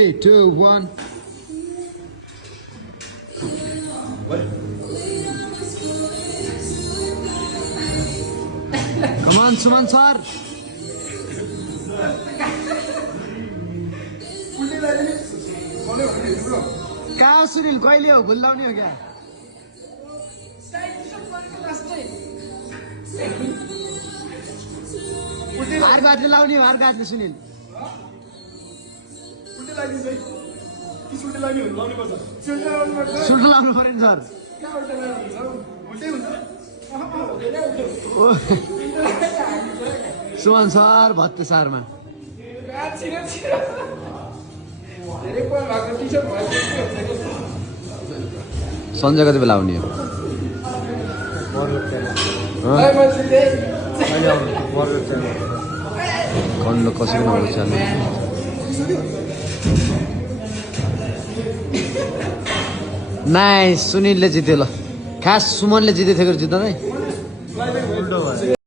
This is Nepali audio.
3, 2, 1. Come on, Suman sir. कहाँ सुनिल कहिले हो गुल्लाउने हो क्या हार गाजले लाउने हो हार गाजले सुनिल सुल्ट लाउनु पर्यो नि सर सुमन सर भत्ते सारमा सन्जय कति बेला आउने हो कन्डो कसरी नहुन्छ नाइस सुनिलले जित्यो ल खास सुमनले जितेको थियो जित्दैन है